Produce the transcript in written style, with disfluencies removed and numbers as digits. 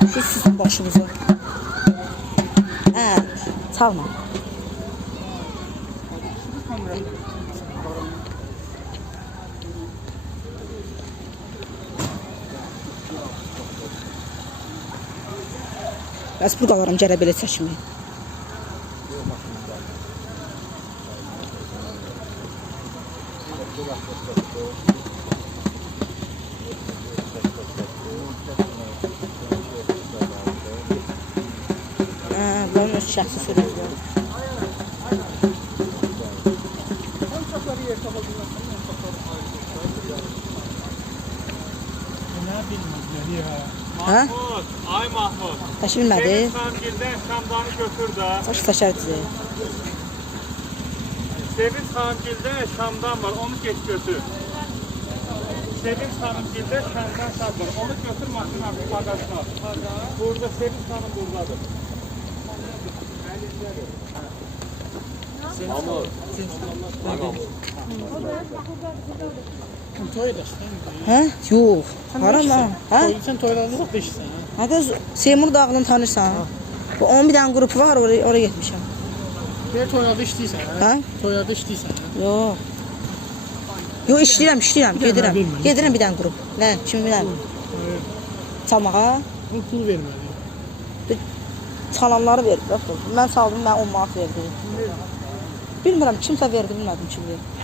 Şu sizin başınıza. Çalma. Bəs burada qalaram, gərək belə çəkməyim. Bunun öz şəxsi sürücü var. Mahmud, ay Mahmud. Taşı bilmədi. Senin Xangil'den şamdanı götür da. Saç taşardı. Sevin Xangil'de şamdan var, onu geç götür. Sevin Xangil'de şamdan şam var, onu götür makinanın bagajına. Burada Sevin Hanım buradadır. Mahmud. Hə? Yox. Haram lan. Hə? Sen toylarda da beşsin. Hə, Seymur dağını tanırsan. Bu 11 dənə qrup var, oraya getmişəm. Bir toylarda işləyirsən, hə? Hə? Toylarda işləyirsən. Yox. Yox, işləyirəm, gedirəm. bilmirəm. Gedirəm bir dənə qrup. Nə, kim bilər? Çalmağa. Bu pul verməli. Çalanları verdi. Mən çaldım, mən 10 manat verdi. Bilmirəm, kimsə verdi, bilmədim kim verdi.